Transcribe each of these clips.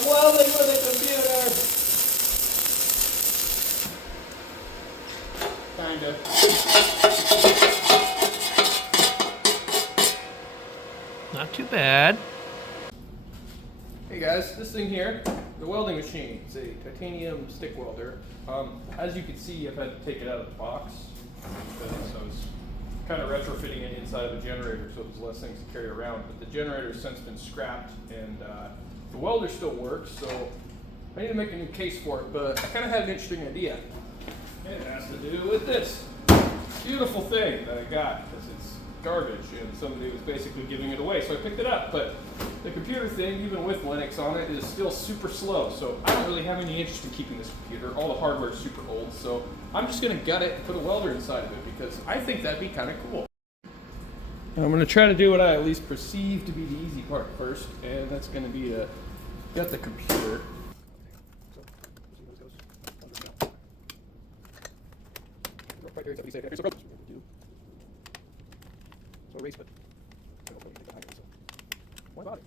I'm welding with a computer. Kinda. Not too bad. Hey guys, this thing here, the welding machine, it's a titanium stick welder. As you can see, I've had to take it out of the box because I was kind of retrofitting it inside of a generator so there's less things to carry around. But the generator's since been scrapped and the welder still works, so I need to make a new case for it, but I kind of had an interesting idea. It has to do with this beautiful thing that I got because it's garbage and somebody was basically giving it away, so I picked it up. But the computer thing, even with Linux on it, is still super slow, so I don't really have any interest in keeping this computer. All the hardware is super old, so I'm just going to gut it and put a welder inside of it because I think that'd be kind of cool. And I'm going to try to do what I at least perceive to be the easy part first, and that's going to be to gut the computer. Why bother?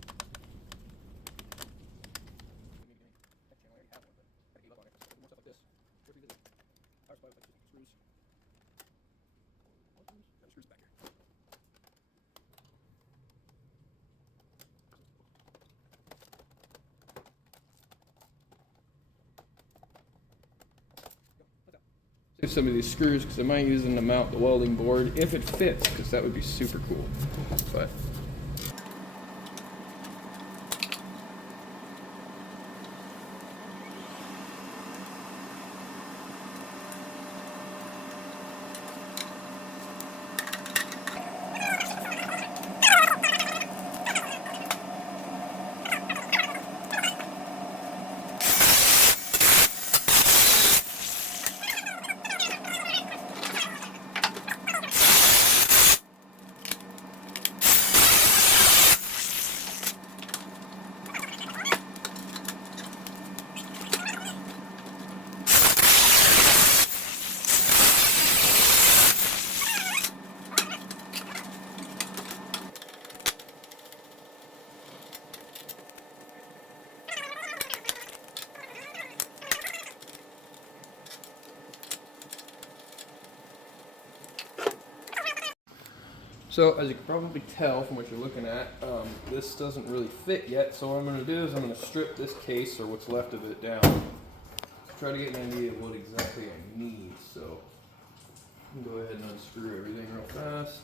Save some of these screws because I might use them to mount the welding board if it fits, because that would be super cool. But so, as you can probably tell from what you're looking at, this doesn't really fit yet. So what I'm going to do is I'm going to strip this case, or what's left of it, down to try to get an idea of what exactly I need. So I'm going to go ahead and unscrew everything real fast.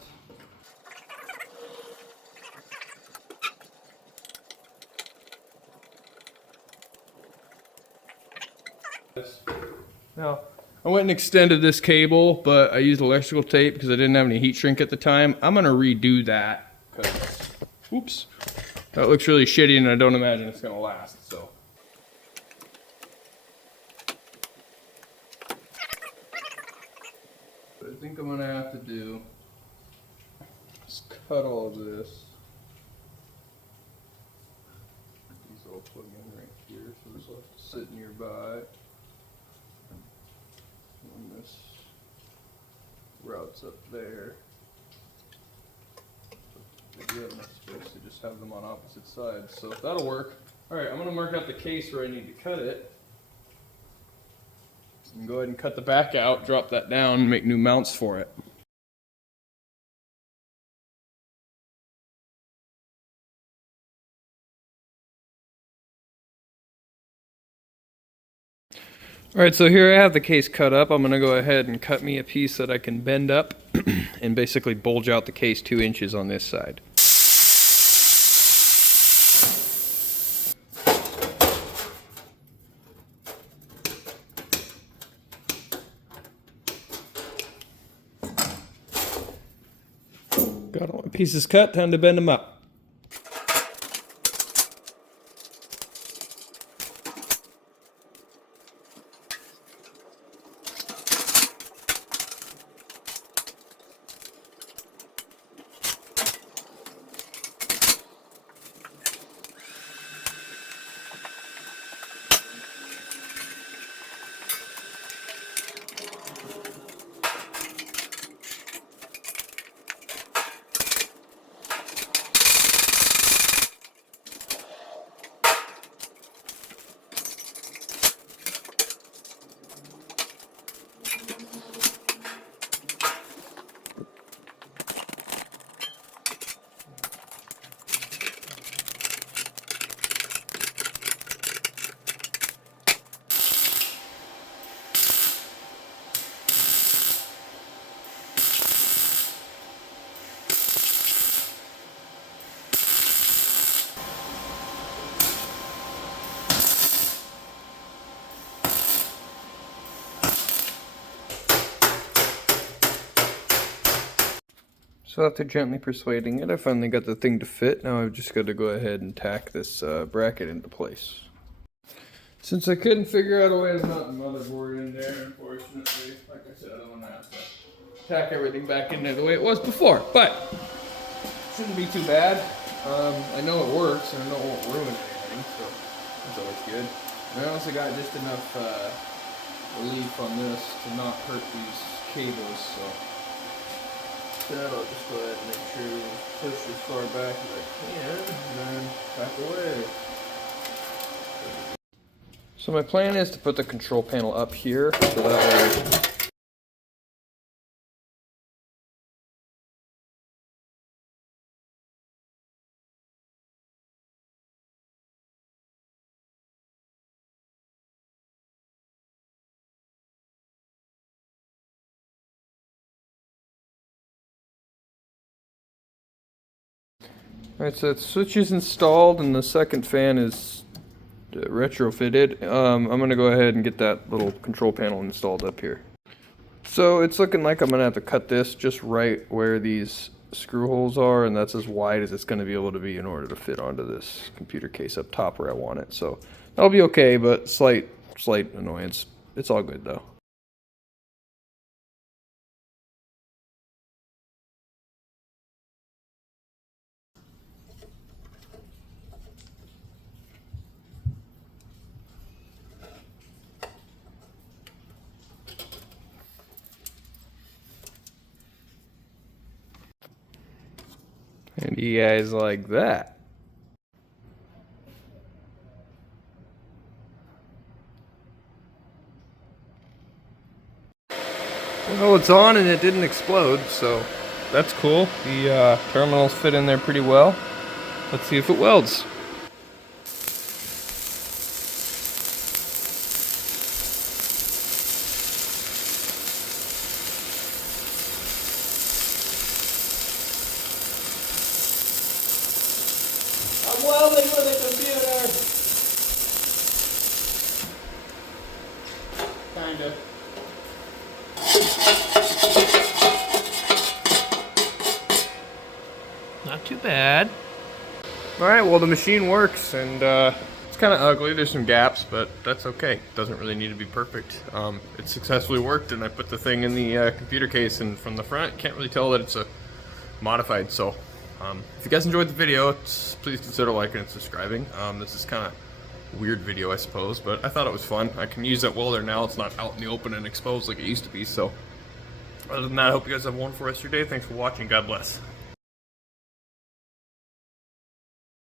Now, I went and extended this cable, but I used electrical tape because I didn't have any heat shrink at the time. I'm going to redo that because, oops, that looks really shitty and I don't imagine it's going to last. So, what I think I'm going to have to do is cut all of this. These all plug in right here, so this will have to sit nearby. And this route's up there. So you have enough space to just have them on opposite sides, so that'll work. Alright, I'm going to mark out the case where I need to cut it. And go ahead and cut the back out, drop that down, and make new mounts for it. Alright, so here I have the case cut up. I'm going to go ahead and cut me a piece that I can bend up and basically bulge out the case 2 inches on this side. Got all my pieces cut, time to bend them up. So after gently persuading it, I finally got the thing to fit. Now I've just got to go ahead and tack this bracket into place. Since I couldn't figure out a way to mount the motherboard in there, unfortunately, like I said, I'm gonna have to tack everything back in there the way it was before. But shouldn't be too bad. I know it works, and I know it won't ruin anything, so that's always good. And I also got just enough relief on this to not hurt these cables, so I'll just go ahead and make sure we push as far back as I can, and then back away. So my plan is to put the control panel up here, so that way Alright, so the switch is installed and the second fan is retrofitted. I'm going to go ahead and get that little control panel installed up here. So it's looking like I'm going to have to cut this just right where these screw holes are, and that's as wide as it's going to be able to be in order to fit onto this computer case up top where I want it. So that'll be okay, but slight annoyance. It's all good though. And you guys like that? Well, it's on and it didn't explode, so that's cool. The terminals fit in there pretty well. Let's see if it welds. I'm welding with a computer. Kinda. Not too bad. Alright, well the machine works, and it's kind of ugly. There's some gaps, but that's okay. It doesn't really need to be perfect. It successfully worked, and I put the thing in the computer case, and from the front, can't really tell that it's a modified. So if you guys enjoyed the video, please consider liking and subscribing. This is kind of a weird video, I suppose, but I thought it was fun. I can use that welder now. It's not out in the open and exposed like it used to be. So other than that, I hope you guys have a wonderful rest of your day. Thanks for watching. God bless.